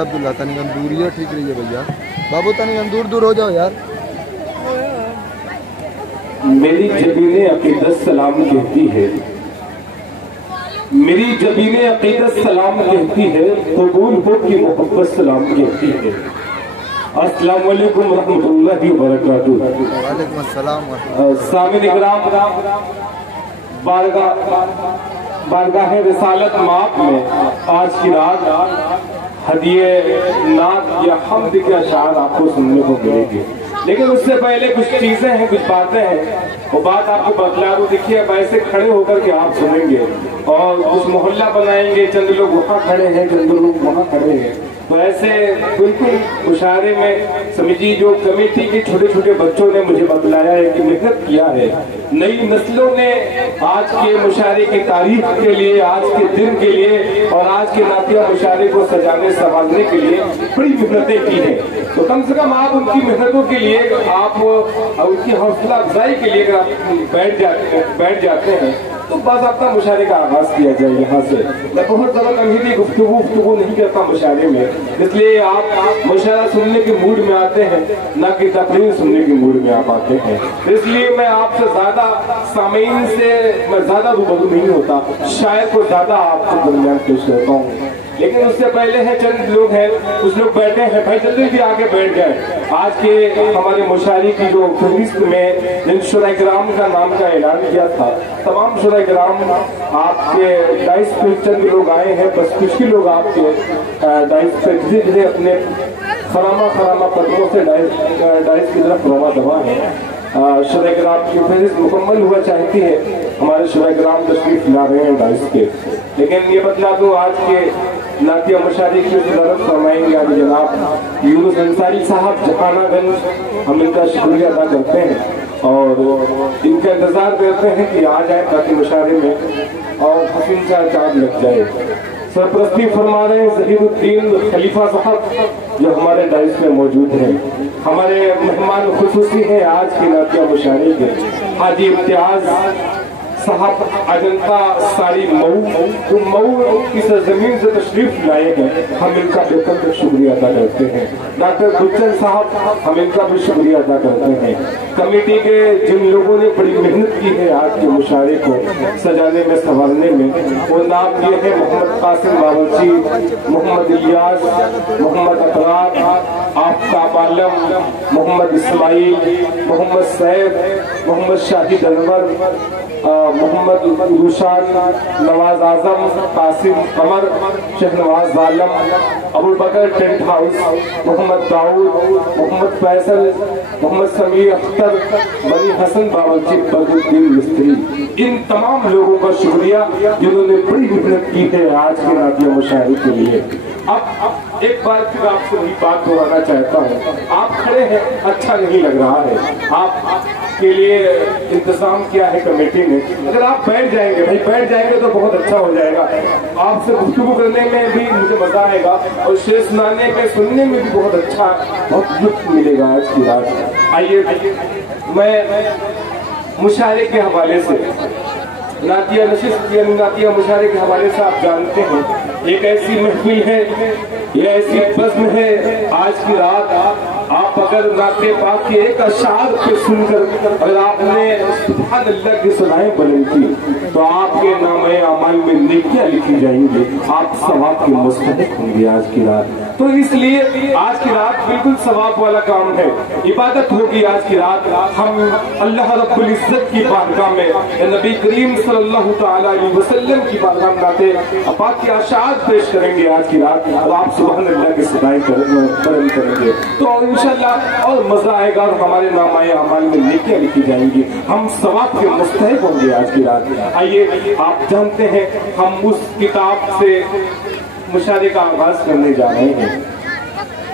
अब्दुल्ला तनी दूरिया ठीक रही है भैया। बाबू तनी दूर हो जाओ यार। मेरी जबीने अकीदत सलाम कहती है, मेरी जबीने अकीदत सलाम कहती है, कबूल हो की मोहब्बत सलाम कहती है। अस्सलाम वालेकुम रहमतुल्लाहि व बरकातुहू। वालेकुम अस्सलाम। सामिन इकराम, बारगाह रिसालत माप में आज की रात हदिये नात या हम्द के अशार आपको सुनने को मिलेगी। लेकिन उससे पहले कुछ चीजें हैं, कुछ बातें हैं, वो बात आपको बतला दूं। देखिए, अब ऐसे खड़े होकर के आप सुनेंगे और कुछ मोहल्ला बनाएंगे, चंद लोग वहाँ खड़े हैं, चंद लोग वहाँ खड़े हैं, तो ऐसे बिल्कुल मुशायरे में समझिए जो कमेटी के छोटे छोटे बच्चों ने मुझे बतलाया है कि मेहनत किया है, नई नस्लों ने आज के मुशायरे की तारीख के लिए, आज के दिन के लिए और आज के नातिया मुशायरे को सजाने संभालने के लिए बड़ी मेहनतें की हैं। तो कम से कम आप उनकी मेहनतों के लिए, आप उनकी हौसला अफजाई के लिए अगर आप बैठ जाते हैं तो बस अपना मुशायरे का आगाज किया जाए। यहाँ से मैं बहुत ज्यादा गंभीर गुफ्तगू नहीं करता मुशायरे में, इसलिए आप मुशायरा सुनने के मूड में आते हैं, ना कि तकरीर सुनने के मूड में आप आते हैं। इसलिए मैं आपसे ज्यादा सामीन से मैं ज्यादा रूबरू नहीं होता, शायर को ज्यादा आपके दरमियान पेश करता हूँ। लेकिन उससे पहले है चंद लोग हैं, कुछ लोग बैठे हैं, भाई जल्दी भी आगे बैठ जाए। आज के हमारे मुशायरे की जो फहरिस्त में जिन शुरा-ए-किराम का नाम का ऐलान किया था, तमाम शुरा-ए-किराम आपके डाइस पे चंद लोग आए हैं, बस कुछ ही लोग आपके डाइस पे धीरे धीरे अपने खरामा कदमों से डाइस की तरफ रवा दवा है। शुरा-ए-किराम की फहरिस्त मुकम्मल हुआ चाहती है, हमारे शुरा-ए-किराम तशरीफ ला रहे हैं डाइस पे। लेकिन ये बतला दूं, आज के नातिया मुशायरे की तरफ फरमाएंगे आज जनाब यूनुस अंसारी साहब जहानागंज, हम इनका शुक्रिया अदा करते हैं और इनका इंतजार करते हैं कि आ जाए ताकि मुशायरे में और हसीन सा चाँद लग जाए। सरपरस्ती फरमा रहे हैं ज़हीरुद्दीन खलीफा साहब जो हमारे डाइस में मौजूद हैं। हमारे मेहमान खुसूसी हैं आज के नातिया मुशायरे के हाजी इम्तियाज साहब अजंता सारी मऊ की सरजमीन से तशरीफ लाए हैं, हम इनका बेहतर शुक्रिया अदा करते हैं। डॉक्टर गुलशन साहब, हम इनका भी शुक्रिया अदा करते हैं। कमेटी के जिन लोगों ने बड़ी मेहनत की है आज के मुशायरे को सजाने में संभालने में, वो नाम ये है मोहम्मद कासिम बावर्ची, मोहम्मद इलियास, मोहम्मद अतरार, आफ्ताब आलम, मोहम्मद इस्माइल, मोहम्मद सैफ, मोहम्मद शाहिद अनवर, मोहम्मद रूशान, नवाज आजम, कासिम कमर, शहनवाज आलम, अबू बकर टेंट हाउस, मोहम्मद दाऊद, मोहम्मद फैसल, मोहम्मद समीर अख्तर, बनी हसन बावर्ची, बदरुद्दीन मिस्त्री, इन तमाम लोगों का शुक्रिया जिन्होंने बड़ी मेहनत की है आज के नातिया मुशायरे के लिए। अब एक बार फिर आपसे वही बात दोहराना चाहता हूँ, आप खड़े हैं, अच्छा नहीं लग रहा है, आप के लिए इंतजाम किया है कमेटी ने, अगर आप बैठ जाएंगे, भाई बैठ जाएंगे तो बहुत अच्छा हो जाएगा। आपसे गुफ्तगू करने में भी मुझे मजा आएगा और शेर सुनाने में, सुनने में भी बहुत अच्छा, बहुत लुत्फ मिलेगा आज की रात। आइए मैं मुशायरे के हवाले से, नातिया नशिस्त यानी नातिया मुशायरे के हवाले से आप जानते हैं, एक ऐसी महफिल है, ये ऐसी बज़्म है, आज की रात आप अगर नाते पाक के एक अशार पे सुनकर अगर आपने सुभान अल्लाह की सदाएं बुलंद की तो आपके नामे अमाल में नेकियां लिखी जाएंगी, आप सवाब के मुस्तहिक होंगे आज की रात। तो इसलिए आज की रात बिल्कुल सवाब वाला काम है, इबादत होगी आज की रात। हम अल्लाह रब्बुल इज्जत की बारगाह में, नबी करीम सल्लल्लाहु तआला अलैहि वसल्लम की बारगाह में नाते पाक के अशार पेश करेंगे आज की रात और आप सुभान अल्लाह की सदाएं बुलंद करेंगे तो इंशाअल्लाह और मजा आएगा और हमारे नामाए अमाल में नेकियां लिखी जाएंगी, हम सवाब के मुस्तहिक होंगे आज की रात। आइए, आप जानते हैं हम उस किताब से मुशायरे का आगाज करने जा रहे हैं,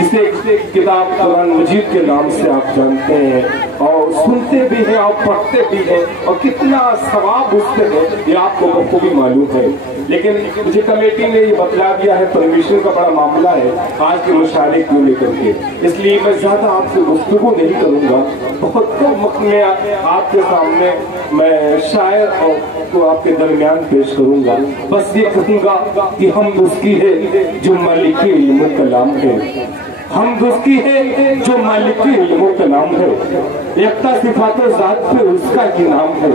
इसे किताब कुरान मजीद के नाम से आप जानते हैं। और सुनते भी हैं और पढ़ते भी हैं और कितना सवाब उससे है ये आपको बखूबी मालूम है। लेकिन मुझे कमेटी ने ये बतला दिया है, परमिशन का बड़ा मामला है आज के मुशारे को लेकर के, इसलिए मैं ज्यादा आपसे गुफ्तगू नहीं करूंगा। बहुत कम वक्त में आपके सामने मैं शायर को आपके दरमियान पेश करूंगा। बस ये कहूंगा कि हम उसकी है जो मालिकी इल्म कलाम है, हम उसकी है जो मालिकी इल्म कलाम है, यकता सिफात ज़ात पे उसका ही नाम है,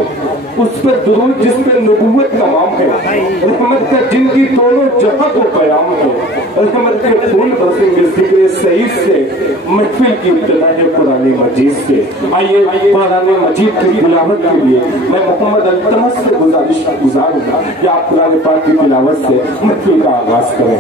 उस पर दुरूद जिस पे नबूवत तमाम है, रहमत का जिनकी दोनों जहां को प्याम है, रहमत के फूल बरसेंगे जिक्र सईद से, महफिल की इब्तिदा है कुरान मजीद से। आइए कुरान मजीद की तिलावत के लिए मैं मोहम्मद अल्तमस से गुजारूंगा कि आप कुरान पाक की तिलावत से महफिल का आगाज करें।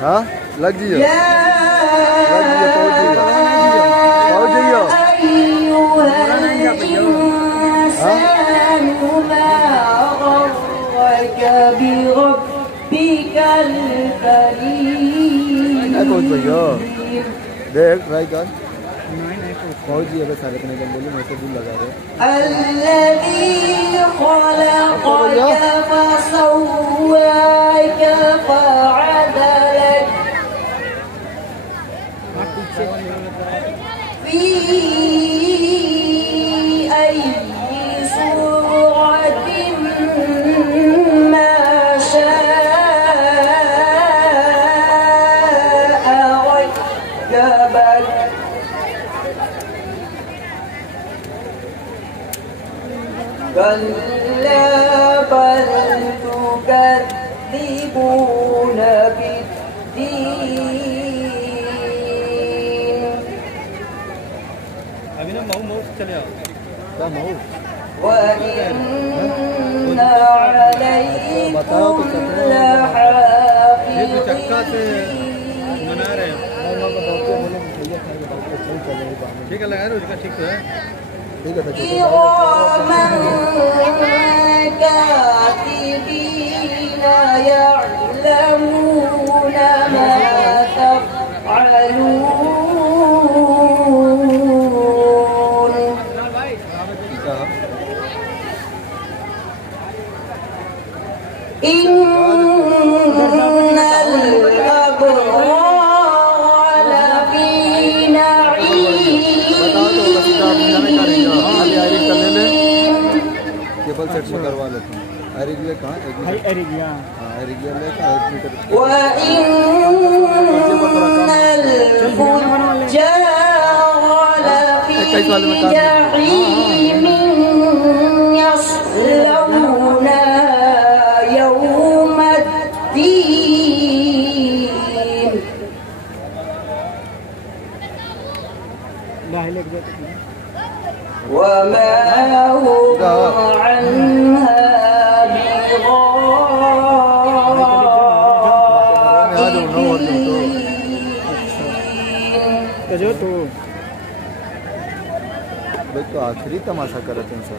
हाँ लग जियो देख ट्राई कर फौजी अगर सारे अपने जब बोले मैं से दिल लगा ठीक है लगा रहे उसका ठीक है ठीक है केबल सेट में करवा लेते हैं। एरिगिया कहाँ एरिगिया हाँ एरिगिया लेकर 8 मीटर तो आखिरी तमाशा करते हैं सर